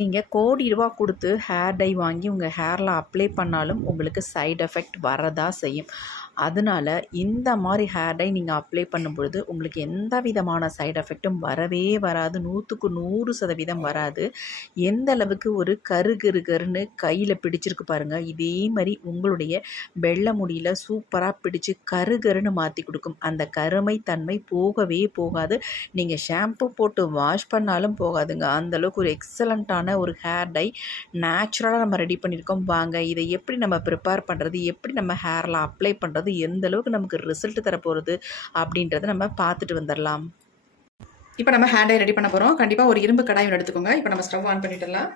நீங்கள் கோடி ரூபா கொடுத்து ஹேர் டை வாங்கி உங்கள் ஹேரில் அப்ளை பண்ணாலும் உங்களுக்கு சைடு எஃபெக்ட் வரதா செய்யும். அதனால இந்த மாதிரி ஹேர் டை நீங்கள் அப்ளை பண்ணும்பொழுது உங்களுக்கு எந்த விதமான சைடு எஃபெக்ட்டும் வரவே வராது. 100க்கு 100% வராது. எந்த அளவுக்கு ஒரு கருன்னு கையில் பிடிச்சிருக்கு பாருங்கள். இதே மாதிரி உங்களுடைய வெள்ளை முடியில் சூப்பராக பிடிச்சி கருன்னு மாற்றி கொடுக்கும். அந்த கருமை தன்மை போகவே போகாது. நீங்கள் ஷாம்பு போட்டு வாஷ் பண்ணாலும் போகாதுங்க. அந்தளவுக்கு ஒரு எக்ஸலண்ட்டான ஒரு ஹேர் டை நேச்சுரலாக நம்ம ரெடி பண்ணியிருக்கோம். வாங்க இதை எப்படி நம்ம ப்ரிப்பேர் பண்ணுறது, எப்படி நம்ம ஹேரில் அப்ளை பண்ணுறது, எந்த அளவுக்கு நமக்கு ரிசல்ட் தரப்போகிறது அப்படின்றத நம்ம பார்த்துட்டு வந்துடலாம். இப்போ நம்ம ஹேர் டை ரெடி பண்ண போகிறோம். கண்டிப்பாக ஒரு இரும்பு கடாய் எடுத்துக்கோங்க. இப்போ நம்ம ஸ்டவ் ஆன் பண்ணிடலாம்.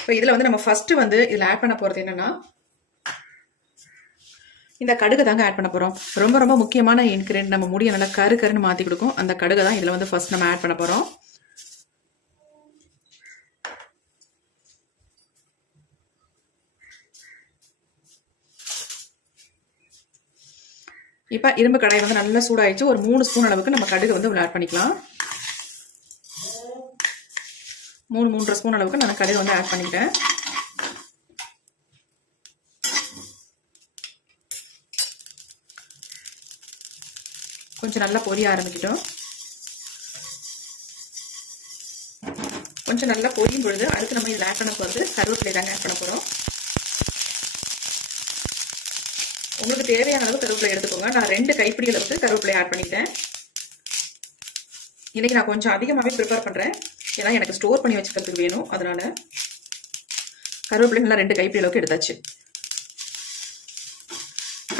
இப்போ இதில் வந்து நம்ம ஃபஸ்ட்டு வந்து இதில் ஆட் பண்ண போகிறது என்னென்னா இந்த கடுகு தாங்க ஆட் பண்ண போகிறோம். ரொம்ப ரொம்ப முக்கியமான இன்க்ரீடியன்ட், நம்ம முடியை நல்லா கருன்னு மாற்றி கொடுக்கும். அந்த கடுகு தான் இதில் வந்து ஃபஸ்ட் நம்ம ஆட் பண்ண போகிறோம். இப்போ இரும்பு கடாய் வந்து நல்லா சூடாயிடுச்சு. ஒரு 3 ஸ்பூன் அளவுக்கு நம்ம கடுகு வந்து ஆட் பண்ணிக்கலாம். 3-3.5 ஸ்பூன் அளவுக்கு நான் கடுகு வந்து ஆட் பண்ணிக்கிட்டேன். கொஞ்சம் நல்லா பொரிய ஆரம்பிக்கிட்டோம். கொஞ்சம் நல்லா பொரியும் பொழுது அடுத்து நம்ம இதில் ஆட் பண்ண போகிறது கருவேப்பிலை தாங்க ஆட் பண்ண போகிறோம். உங்களுக்கு தேவையான அளவு கருவேப்பிலை எடுத்துக்கோங்க. நான் 2 கைப்பிடி அளவுக்கு கருவேப்பிலை ஆட் பண்ணிக்கிட்டேன். இன்னைக்கு நான் கொஞ்சம் அதிகமாகவே ப்ரிப்பேர் பண்ணுறேன், ஏன்னா எனக்கு ஸ்டோர் பண்ணி வச்சுக்கிறதுக்கு வேணும். அதனால கருவேப்பிலை நல்லா 2 கைப்பிடி அளவுக்கு எடுத்தாச்சு.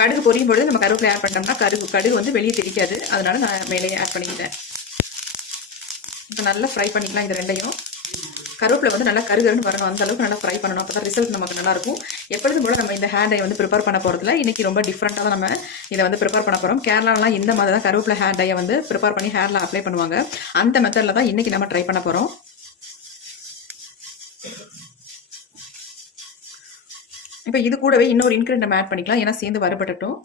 கடுகு பொரியும் பொழுது நம்ம கருவேப்பிலை ஆட் பண்ணிட்டோம்னா கடுகு வந்து வெளியே தெரிக்காது. அதனால நான் மேலேயே ஆட் பண்ணிக்கிட்டேன். இப்போ நல்லா ஃப்ரை பண்ணிக்கலாம். இது ரெண்டையும் கருவேப்பிலை வந்து நல்லா கருன்னு வரணும். அந்த அளவுக்கு நல்லா ஃப்ரை பண்ணணும். அப்போ தான் ரிசல்ட் நமக்கு நல்லா இருக்கும். எப்பொழுதும் போல நம்ம இந்த ஹேர் டை வந்து ப்ரிப்பேர் பண்ண போகிறதுல இன்னைக்கு ரொம்ப டிஃப்ரெண்ட்டாக தான் நம்ம இதை வந்து ப்ரிப்பேர் பண்ண போகிறோம். கேரளாலாம் இந்த மாதிரி தான் கருவேப்பிலை ஹேர் டையை வந்து ப்ரிப்பேர் பண்ணி ஹேரில் அப்ளை பண்ணுவாங்க. அந்த மெத்தடில் தான் இன்னைக்கு நம்ம ட்ரை பண்ண போகிறோம். இப்போ இது கூடவே இன்னொரு இன்க்ரீடியன்ட் நம்ம ஆட் பண்ணிக்கலாம், ஏன்னா சேர்ந்து வறுபடட்டும்.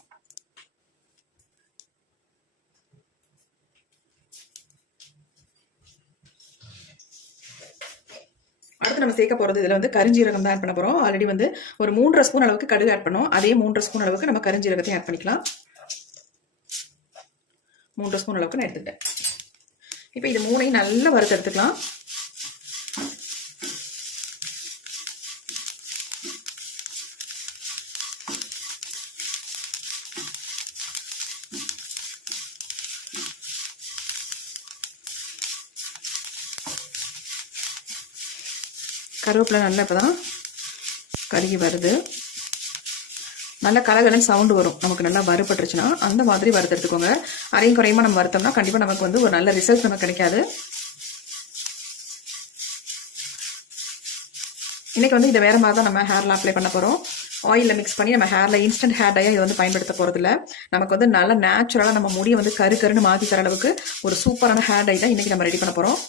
அடுத்து நம்ம சேர்க்க போகிறது இதில் வந்து கருஞ்சீரகம் தான் ஆட் பண்ண போகிறோம். ஆல்ரெடி வந்து ஒரு 3.5 ஸ்பூன் அளவுக்கு கடுகு ஆட் பண்ணோம். அதே 3.5 ஸ்பூன் அளவுக்கு நம்ம கருஞ்சீரகத்தையும் ஆட் பண்ணிக்கலாம். 3 ஸ்பூன் அளவுக்கு நான் எடுத்துக்கிட்டேன். இப்போ இது 3ஐயும் நல்லா வறுத்து எடுத்துக்கலாம். கருவேப்பிலை நல்லா இப்போ தான் கருகி வருது. நல்லா கலகலன்னு சவுண்டு வரும். நமக்கு நல்லா வறுபட்டுருச்சுன்னா அந்த மாதிரி வறுத்து எடுத்துக்கோங்க. அரையும் குறையுமா நம்ம வறுத்தோம்னா கண்டிப்பாக நமக்கு வந்து ஒரு நல்ல ரிசல்ட் நமக்கு கிடைக்காது. இன்னைக்கு வந்து இதை வேற மாதிரி தான் நம்ம ஹேரில் அப்ளை பண்ண போகிறோம். ஆயிலில் மிக்ஸ் பண்ணி நம்ம ஹேரில் இன்ஸ்டன்ட் ஹேர் டையாக இதை வந்து பயன்படுத்த போகிறதில்ல. நமக்கு வந்து நல்லா நேச்சுரலாக நம்ம முடியை வந்து கருன்னு மாற்றி தர அளவுக்கு ஒரு சூப்பரான ஹேர் டை தான் இன்னைக்கு நம்ம ரெடி பண்ண போகிறோம்.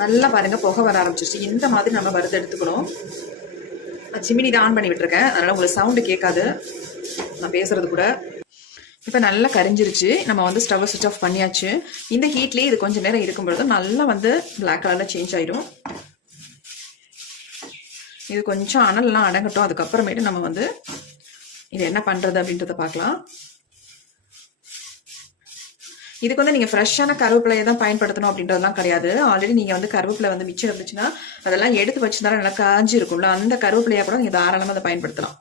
நல்லா பாருங்க புகை வர ஆரம்பிச்சிருச்சு. இந்த மாதிரி நம்ம வறுத்து எடுத்துக்கணும். சிமினி தான் ஆன் பண்ணி விட்டுருக்கேன், அதனால உங்களுக்கு சவுண்டு கேட்காது நான் பேசுறது கூட. இப்போ நல்லா கரிஞ்சிருச்சு. நம்ம வந்து ஸ்டவ் சுவிட்ச் ஆஃப் பண்ணியாச்சு. இந்த ஹீட்லேயே இது கொஞ்சம் நேரம் இருக்கும்பொழுது நல்லா வந்து பிளாக் கலரில் சேஞ்ச் ஆயிடும். இது கொஞ்சம் அனல்லாம் அடங்கட்டும். அதுக்கப்புறமேட்டு நம்ம வந்து இது என்ன பண்ணுறது அப்படின்றத பார்க்கலாம். இதுக்கு வந்து நீங்கள் ஃப்ரெஷ்ஷான கருவேப்பிலையை தான் பயன்படுத்தணும் அப்படின்றதுலாம் கிடையாது. ஆல்ரெடி நீங்கள் வந்து கருவேப்பிலை வந்து மிச்சம் இருந்துச்சுன்னா அதெல்லாம் எடுத்து வச்சுருந்தாலும் நல்லா காஞ்சி இருக்கும்ல, அந்த கருவேப்பிலையாக கூட நீங்கள் தாராளமாக அதை பயன்படுத்தலாம்.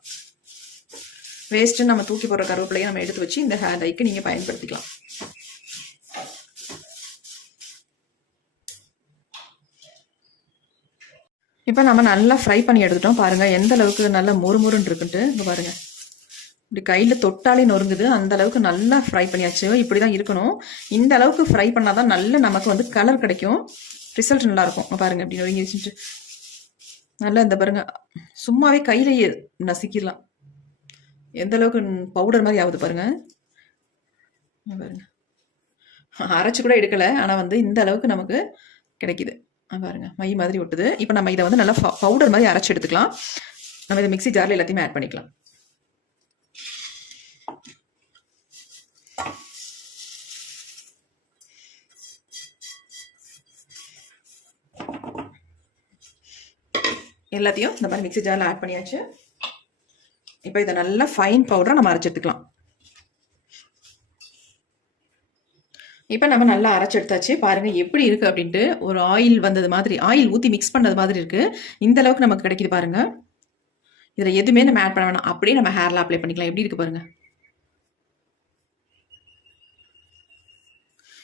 வேஸ்ட்டு நம்ம தூக்கி போடுற கருவேப்பிலையை நம்ம எடுத்து வச்சு இந்த ஹேர் டைக்கு நீங்கள் பயன்படுத்திக்கலாம். இப்போ நம்ம நல்லா ஃப்ரை பண்ணி எடுத்துட்டோம். பாருங்கள் எந்த அளவுக்கு நல்லா மொறுமொறுன்னு இருக்குன்ட்டு. இப்போ பாருங்கள் இப்படி கையில் தொட்டாலே நொறுங்குது. அந்த அளவுக்கு நல்லா ஃப்ரை பண்ணியாச்சு. இப்படி தான் இருக்கணும். இந்த அளவுக்கு ஃப்ரை பண்ணால் தான் நல்ல நமக்கு வந்து கலர் கிடைக்கும், ரிசல்ட் நல்லாயிருக்கும். பாருங்கள் இப்படி நொறுங்கி வச்சுட்டு நல்லா இந்த பாருங்க சும்மாவே கையிலேயே நசுக்கிடலாம். எந்த அளவுக்கு பவுடர் மாதிரி ஆகுது பாருங்க. பாருங்க அரைச்சி கூட எடுக்கலை, ஆனால் வந்து இந்த அளவுக்கு நமக்கு கிடைக்குது. பாருங்க மை மாதிரி ஒட்டுது. இப்போ நம்ம இதை வந்து நல்லா பவுடர் மாதிரி அரைச்சி எடுத்துக்கலாம். நம்ம இதை மிக்ஸி ஜாரில் எல்லாத்தையுமே ஆட் பண்ணிக்கலாம். எல்லாத்தையும் இந்த மாதிரி மிக்ஸி ஜாரில் ஆட் பண்ணியாச்சு. இப்போ இதை நல்லா ஃபைன் பவுடராக நம்ம அரைச்சி எடுத்துக்கலாம். இப்போ நம்ம நல்லா அரைச்சி எடுத்தாச்சு. பாருங்கள் எப்படி இருக்குது அப்படின்ட்டு. ஒரு ஆயில் வந்தது மாதிரி, ஆயில் ஊற்றி மிக்ஸ் பண்ணது மாதிரி இருக்குது. இந்த அளவுக்கு நமக்கு கிடைக்குது பாருங்கள். இதில் எதுவுமே நம்ம ஆட் பண்ண வேணாம், அப்படியே நம்ம ஹேரில் அப்ளை பண்ணிக்கலாம். எப்படி இருக்குது பாருங்கள்.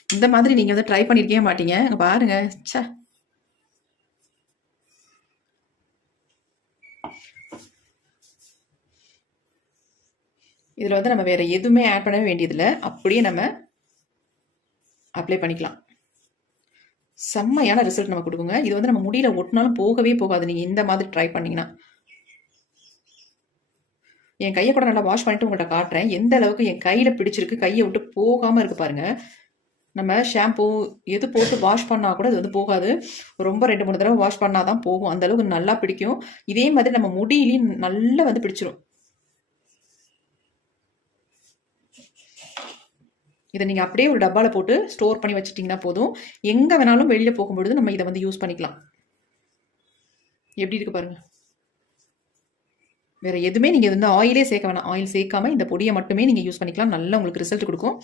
இந்த மாதிரி நீங்கள் வந்து ட்ரை பண்ணியிருக்கவே மாட்டீங்க. பாருங்க. சே, இதில் வந்து நம்ம வேறு எதுவுமே ஆட் பண்ண வேண்டியதில்லை, அப்படியே நம்ம அப்ளை பண்ணிக்கலாம். செம்மையான ரிசல்ட் நம்ம கொடுக்குங்க. இது வந்து நம்ம முடியல ஒட்டினாலும் போகவே போகாது நீங்கள் இந்த மாதிரி ட்ரை பண்ணிங்கன்னா. என் கையை கூட நல்லா வாஷ் பண்ணிட்டு உங்கள்கிட்ட காட்டுறேன் எந்த அளவுக்கு என் கையில் பிடிச்சிருக்கு, கையை விட்டு போகாமல் இருக்குது பாருங்கள். நம்ம ஷாம்பூ எது போட்டு வாஷ் பண்ணால் கூட இது வந்து போகாது. ரொம்ப 2-3 தடவை வாஷ் பண்ணால் தான் போகும். அந்தளவுக்கு நல்லா பிடிக்கும். இதே மாதிரி நம்ம முடியிலையும் நல்லா வந்து பிடிச்சிரும். இதை நீங்கள் அப்படியே ஒரு டப்பாவில் போட்டு ஸ்டோர் பண்ணி வச்சுட்டிங்கன்னா போதும். எங்கே வேணாலும் வெளியில் போகும்பொழுது நம்ம இதை வந்து யூஸ் பண்ணிக்கலாம். எப்படி இருக்குது பாருங்கள். வேறு எதுவுமே நீங்கள் வந்து ஆயிலே சேர்க்க வேணாம். ஆயில் சேர்க்காம இந்த பொடியை மட்டுமே நீங்கள் யூஸ் பண்ணிக்கலாம். நல்லா உங்களுக்கு ரிசல்ட் கொடுக்கும்.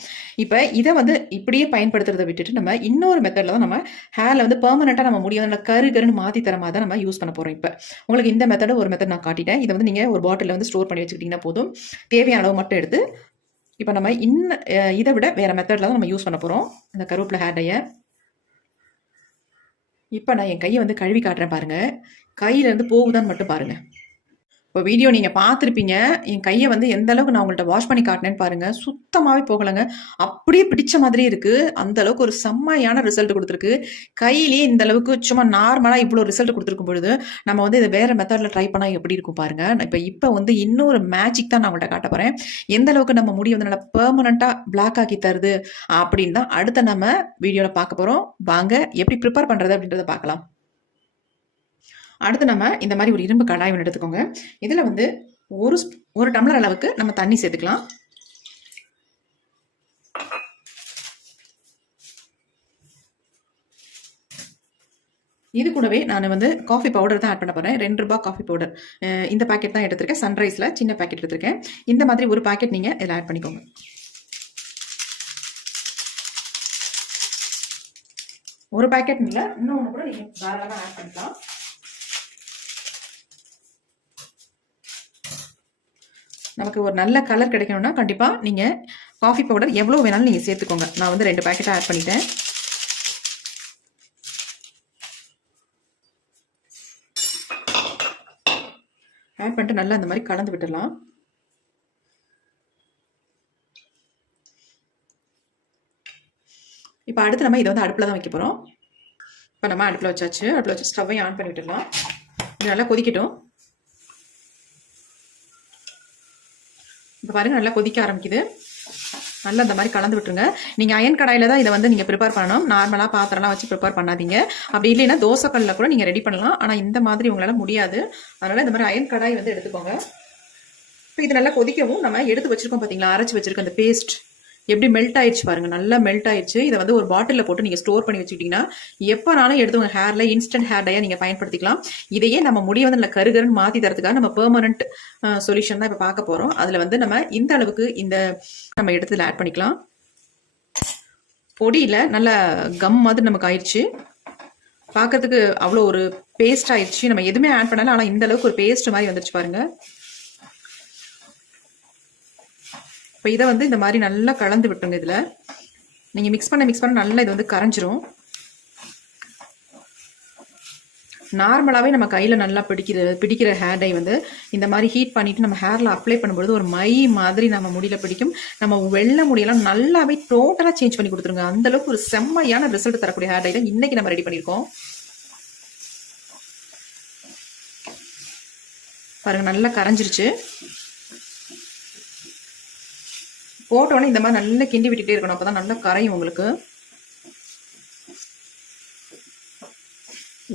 இப்போ இதை வந்து இப்படியே பயன்படுத்துறதை விட்டுட்டு நம்ம இன்னொரு மெத்தடில் தான் நம்ம ஹேரில் வந்து பெர்மனெண்ட்டாக நம்ம முடியும் நல்லா கருன்னு மாற்றி தர மாதிரி தான் நம்ம யூஸ் பண்ண போகிறோம். இப்போ உங்களுக்கு இந்த ஒரு மெத்தட் நான் காட்டிட்டேன். இதை வந்து நீங்கள் ஒரு பாட்டிலில் வந்து ஸ்டோர் பண்ணி வச்சுக்கிட்டிங்கன்னா போதும். தேவையான அளவு மட்டும் எடுத்து இப்போ நம்ம இதை விட வேறு மெத்தடில் தான் நம்ம யூஸ் பண்ண போகிறோம் இந்த கருவேப்பிலை ஹேர் டையை. இப்போ நான் என் கையை வந்து கழுவி காட்டுறேன் பாருங்கள். கையிலேருந்து போகுதான்னு மட்டும் பாருங்கள். இப்போ வீடியோ நீங்கள் பார்த்துருப்பீங்க. என் கையை வந்து எந்த அளவுக்கு நான் உங்கள்கிட்ட வாஷ் பண்ணி காட்டினேன்னு பாருங்கள். சுத்தமாகவே போகலைங்க. அப்படியே பிடிச்ச மாதிரி இருக்குது. அந்த அளவுக்கு ஒரு செம்மையான ரிசல்ட் கொடுத்துருக்கு. கையிலேயே இந்த அளவுக்கு சும்மா நார்மலாக இவ்வளோ ரிசல்ட் கொடுத்துருக்கும் பொழுது நம்ம வந்து இதை வேறு மெத்தடில் ட்ரை பண்ணால் எப்படி இருக்கும் பாருங்கள். இப்போ வந்து இன்னொரு மேஜிக் தான் நான் உங்கள்கிட்ட காட்ட போகிறேன். எந்த அளவுக்கு நம்ம முடி வந்து நல்லா பெர்மனண்ட்டாக பிளாக் ஆக்கி தருது அப்படின்னு தான் அடுத்த நம்ம வீடியோவில் பார்க்க போகிறோம். வாங்க எப்படி ப்ரிப்பேர் பண்ணுறது அப்படின்றத பார்க்கலாம். அடுத்து நம்ம இந்த மாதிரி ஒரு இரும்பு கடாய் ஒன்று எடுத்துக்கோங்க. இதில் வந்து ஒரு டம்ளர் அளவுக்கு நம்ம தண்ணி சேர்த்துக்கலாம். இது கூடவே நான் வந்து காஃபி பவுடர் தான் ஆட் பண்ண போகிறேன். 2 ரூபாய் காஃபி பவுடர். இந்த பாக்கெட் தான் எடுத்திருக்கேன். சன்ரைஸில் சின்ன பாக்கெட் எடுத்திருக்கேன். இந்த மாதிரி ஒரு பாக்கெட் நீங்கள் இதில் ஆட் பண்ணிக்கோங்க. ஒரு பாக்கெட் இல்லை, இன்னொன்று கூட நீங்கள் தாராளமாக ஆட் பண்ணிக்கலாம். நமக்கு ஒரு நல்ல கலர் கிடைக்கணும்னா கண்டிப்பாக நீங்கள் காஃபி பவுடர் எவ்வளோ வேணாலும் நீங்கள் சேர்த்துக்கோங்க. நான் வந்து 2 பாக்கெட்டாக ஆட் பண்ணிட்டேன். ஆட் பண்ணிட்டு நல்லா இந்த மாதிரி கலந்து விட்டுடலாம். இப்போ அடுத்து நம்ம இதை வந்து அடுப்பில் தான் வைக்க போகிறோம். இப்போ நம்ம அடுப்பில் வச்சாச்சு. அடுப்பில் வச்சு ஸ்டவ்வையும் ஆன் பண்ணி விட்டுடலாம். இது நல்லா கொதிக்கட்டும். இப்போ பாருங்க நல்லா கொதிக்க ஆரம்பிக்குது. நல்லா இந்த மாதிரி கலந்து விட்டுருங்க. நீங்கள் அயன் கடாயில் தான் இதை வந்து நீங்கள் ப்ரிப்பேர் பண்ணணும். நார்மலாக பாத்திரம்லாம் வச்சு ப்ரிப்பேர் பண்ணாதீங்க. அப்படி இல்லைன்னா தோசைக்கல்லில் கூட நீங்கள் ரெடி பண்ணலாம். ஆனால் இந்த மாதிரி உங்களால் முடியாது. அதனால் இந்த மாதிரி அயன் கடாய் வந்து எடுத்துக்கோங்க. இப்போ இது நல்லா கொதிக்கவும் நம்ம எடுத்து வச்சுருக்கோம் பார்த்தீங்களா, அரைச்சி வச்சுருக்க அந்த பேஸ்ட் எப்படி மெல்ட் ஆயிடுச்சு பாருங்கள். நல்லா மெல்ட் ஆயிடுச்சு. இதை வந்து ஒரு பாட்டிலில் போட்டு நீங்கள் ஸ்டோர் பண்ணி வச்சுக்கிட்டிங்கன்னா எப்போனாலும் எடுத்து உங்கள் ஹேரில் இன்ஸ்டன்ட் ஹேர் டையாக நீங்கள் பயன்படுத்திக்கலாம். இதையே நம்ம முடிய வந்து நல்லா கருகருன்னு மாற்றி தரதுக்காக நம்ம பெர்மனன்ட் சொல்யூஷன் தான் இப்போ பார்க்க போகிறோம். அதில் வந்து நம்ம இந்த அளவுக்கு நம்ம எடுத்து ஆட் பண்ணிக்கலாம். பொடியில் நல்ல கம் மாதிரி நமக்கு ஆயிடுச்சு. பார்க்கறதுக்கு அவ்வளோ ஒரு பேஸ்ட் ஆயிடுச்சு. நம்ம எதுவுமே ஆட் பண்ணல, ஆனால் இந்த அளவுக்கு ஒரு பேஸ்ட் மாதிரி வந்துருச்சு பாருங்கள். இப்போ இதை வந்து இந்த மாதிரி நல்லா கலந்து விட்டுருங்க. இதில் நீங்கள் மிக்ஸ் பண்ண நல்லா இது வந்து கரைஞ்சிரும். நார்மலாகவே நம்ம கையில் நல்லா பிடிக்கிற ஹேர் டை வந்து இந்த மாதிரி ஹீட் பண்ணிவிட்டு நம்ம ஹேரில் அப்ளை பண்ணும்போது ஒரு மை மாதிரி நம்ம முடியில் பிடிக்கும். நம்ம வெள்ளை முடியெல்லாம் நல்லாவே டோட்டலாக சேஞ்ச் பண்ணி கொடுத்துருங்க. அந்தளவுக்கு ஒரு செம்மையான ரிசல்ட் தரக்கூடிய ஹேர் டை தான் இன்றைக்கி நம்ம ரெடி பண்ணியிருக்கோம். பாருங்கள் நல்லா கரைஞ்சிருச்சு. போட்டோன்னே இந்த மாதிரி நல்லா கிண்டி விட்டுட்டே இருக்கணும். அப்போ தான் நல்லா கரையும் உங்களுக்கு.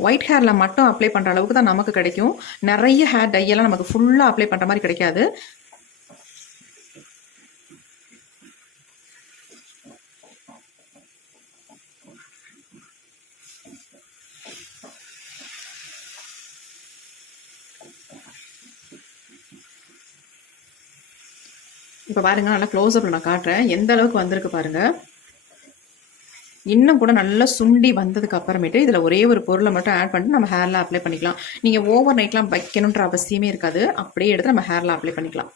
ஒயிட் ஹேரில் மட்டும் அப்ளை பண்ணுற அளவுக்கு தான் நமக்கு கிடைக்கும். நிறைய ஹேர் டையெல்லாம் நமக்கு ஃபுல்லாக அப்ளை பண்ணுற மாதிரி கிடைக்காது. இப்போ பாருங்க, நல்லா க்ளோஸ்அப்பில் நான் காட்டுறேன் எந்த அளவுக்கு வந்திருக்கு பாருங்க. இன்னும் கூட நல்லா சுண்டி வந்ததுக்கு அப்புறமேட்டு இதில் ஒரே ஒரு பொருளை மட்டும் ஆட் பண்ணிட்டு நம்ம ஹேரில் அப்ளை பண்ணிக்கலாம். நீங்கள் ஓவர் நைட்லாம் வைக்கணுன்ற அவசியமே இருக்காது. அப்படியே எடுத்து நம்ம ஹேரில் அப்ளை பண்ணிக்கலாம்.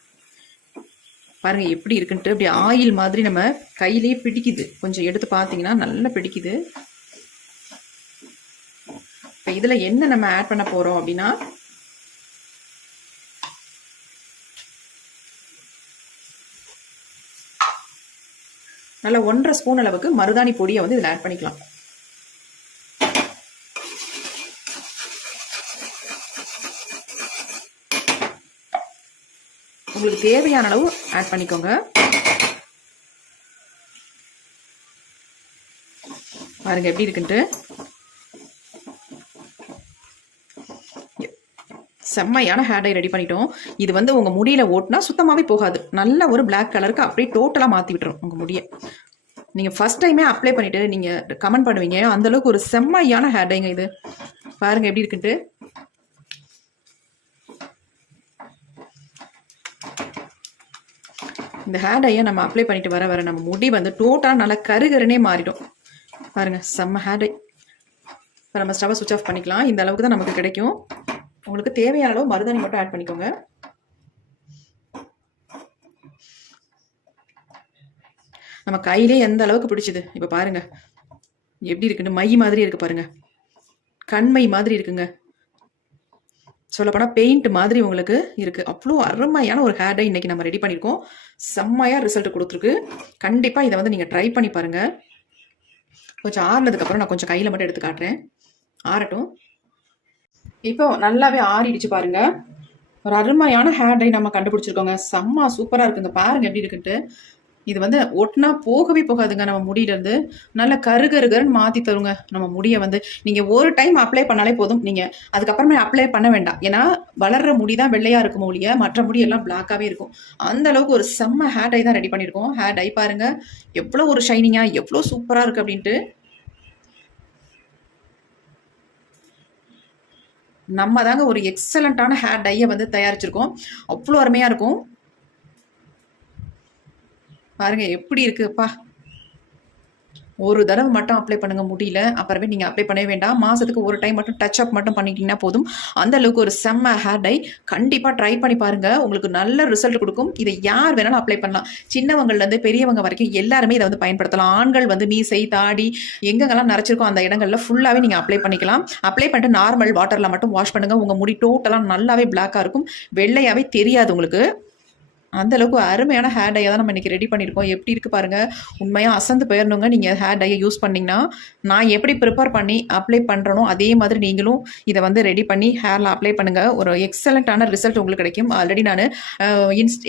பாருங்க எப்படி இருக்குன்ட்டு. அப்படி ஆயில் மாதிரி நம்ம கையிலேயே பிடிக்குது. கொஞ்சம் எடுத்து பார்த்தீங்கன்னா நல்லா பிடிக்குது. இப்போ இதில் என்ன நம்ம ஆட் பண்ண போகிறோம் அப்படின்னா, நல்லா 1.5 ஸ்பூன் அளவுக்கு மருதாணி பொடியை வந்து இதில் ஆட் பண்ணிக்கலாம். உங்களுக்கு தேவையான அளவு ஆட் பண்ணிக்கோங்க. பாருங்க எப்படி இருக்குன்ட்டு. செம்மையான ஹேர் டை ரெடி பண்ணிட்டோம். இது வந்து உங்கள் முடியில ஓட்டினா சுத்தமாகவே போகாது. நல்ல ஒரு பிளாக் கலருக்கு அப்படியே டோட்டலாக மாற்றி விட்டுரும் உங்கள் முடியை. நீங்கள் ஃபர்ஸ்ட் டைமே அப்ளை பண்ணிவிட்டு நீங்கள் கமெண்ட் பண்ணுவீங்க. அந்தளவுக்கு ஒரு செம்மையான ஹேர் டைங்க இது. பாருங்கள் எப்படி இருக்குன்ட்டு. இந்த ஹேர் டையை நம்ம அப்ளை பண்ணிட்டு வர வர நம்ம முடி வந்து டோட்டலாக நல்லா கருகருனே மாறிடும். பாருங்கள் செம்ம ஹேர் டை. இப்போ நம்ம ஸ்டவ்வை சுவிட்ச் ஆஃப் பண்ணிக்கலாம். இந்த அளவுக்கு தான் நமக்கு கிடைக்கும். உங்களுக்கு தேவையான அளவு மருதாணி மட்டும் ஆட் பண்ணிக்கோங்க. நம்ம கையிலே எந்த அளவுக்கு பிடிச்சது இப்போ பாருங்க எப்படி இருக்குன்னு. மை மாதிரி இருக்கு பாருங்க, கண்மை மாதிரி இருக்குங்க. சொல்லப்போனால் பெயிண்ட் மாதிரி உங்களுக்கு இருக்கு. அவ்வளோ அருமையான ஒரு ஹேர் டை இன்னைக்கு நம்ம ரெடி பண்ணியிருக்கோம். செம்மையாக ரிசல்ட் கொடுத்துருக்கு. கண்டிப்பாக இதை வந்து நீங்கள் ட்ரை பண்ணி பாருங்க. கொஞ்சம் ஆறுனதுக்கப்புறம் நான் கொஞ்சம் கையில் மட்டும் எடுத்து காட்டுறேன். ஆறட்டும். இப்போ நல்லாவே ஆறிடுச்சு பாருங்க. ஒரு அருமையான ஹேர் டை நம்ம கண்டுபிடிச்சிருக்கோங்க. செம்ம சூப்பராக இருக்குங்க. பாருங்க எப்படி இருக்குன்ட்டு. இது வந்து ஒட்டினா போகவே போகாதுங்க. நம்ம முடியிலேருந்து நல்ல கருகருகருன்னு மாற்றி தருங்க நம்ம முடியை வந்து. நீங்கள் ஒரு டைம் அப்ளை பண்ணாலே போதும். நீங்கள் அதுக்கப்புறமே அப்ளை பண்ண வேண்டாம். ஏன்னா வளர்ற முடி தான் வெள்ளையாக இருக்கும் ஒழிய மற்ற முடி எல்லாம் பிளாக்காகவே இருக்கும். அந்த அளவுக்கு ஒரு செம்ம ஹேர் டை தான் ரெடி பண்ணியிருக்கோம். ஹேர் டை பாருங்க எவ்வளோ ஒரு ஷைனிங்காக எவ்வளோ சூப்பராக இருக்குது அப்படின்ட்டு. நம்ம தாங்க ஒரு எக்ஸலண்ட்டான ஹேர் டையை வந்து தயாரிச்சிருக்கோம். அவ்வளோ அருமையாக இருக்கும். பாருங்க எப்படி இருக்குப்பா. ஒரு தடவை மட்டும் அப்ளை பண்ணுங்க முடியல, அப்புறமே நீங்க அப்ளை பண்ணவே வேண்டாம். மாசத்துக்கு ஒரு டைம் மட்டும் டச் அப் மட்டும் பண்ணிட்டீங்கன்னா போதும். அந்த அளவுக்கு ஒரு செம்ம ஹேர் டை. கண்டிப்பா ட்ரை பண்ணி பாருங்க, உங்களுக்கு நல்ல ரிசல்ட் கொடுக்கும். இதை யார் வேணாலும் அப்ளை பண்ணலாம். சின்னவங்கள்ல இருந்து பெரியவங்க வரைக்கும் எல்லாருமே இதை வந்து பயன்படுத்தலாம். ஆண்கள் வந்து மீசை தாடி எங்கெங்கெல்லாம் நரைச்சிருக்கோ அந்த இடங்கள்ல ஃபுல்லாவே நீங்க அப்ளை பண்ணிக்கலாம். அப்ளை பண்ணிட்டு நார்மல் வாட்டர்ல மட்டும் வாஷ் பண்ணுங்க. உங்க முடி டோட்டலா நல்லாவே பிளாக்கா இருக்கும். வெள்ளையாவே தெரியாது உங்களுக்கு. அந்த அளவுக்கு அருமையான ஹேர் டையை தான் நம்ம இன்னைக்கு ரெடி பண்ணியிருக்கோம். எப்படி இருக்கு பாருங்க. உண்மையாக அசந்து போயிடணுங்க நீங்கள் ஹேர் டையை யூஸ் பண்ணிங்கன்னா. நான் எப்படி ப்ரிப்பேர் பண்ணி அப்ளை பண்ணுறனோ அதே மாதிரி நீங்களும் இதை வந்து ரெடி பண்ணி ஹேரில் அப்ளை பண்ணுங்கள். ஒரு எக்ஸலண்ட்டான ரிசல்ட் உங்களுக்கு கிடைக்கும். ஆல்ரெடி நான்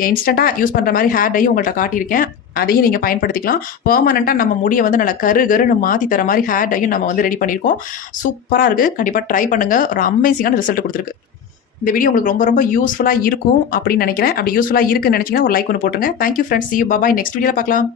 இன்ஸ்டண்ட்டாக யூஸ் பண்ணுற மாதிரி ஹேர் டையும் உங்கள்கிட்ட காட்டியிருக்கேன். அதையும் நீங்கள் பயன்படுத்திக்கலாம். பெர்மனெண்ட்டாக நம்ம முடியை வந்து நல்லா கருன்னு மாற்றி தர மாதிரி ஹேர் டையும் நம்ம வந்து ரெடி பண்ணியிருக்கோம். சூப்பராக இருக்குது. கண்டிப்பாக ட்ரை பண்ணுங்கள். ஒரு அமேசிங்கான ரிசல்ட் கொடுத்துருக்கு. இந்த வீடியோ உங்களுக்கு ரொம்ப ரொம்ப யூஸ்ஃபுல்லாக இருக்கும் அப்படின்னு நினைக்கிறேன். அப்படி யூஸ்ஃபுல்லாக இருக்குன்னு நினச்சிங்கன்னா ஒரு லைக் ஒன்று போட்டுருங்க. Thank you friends. See you. Bye bye. Next வீடியோவில் பார்க்கலாம்.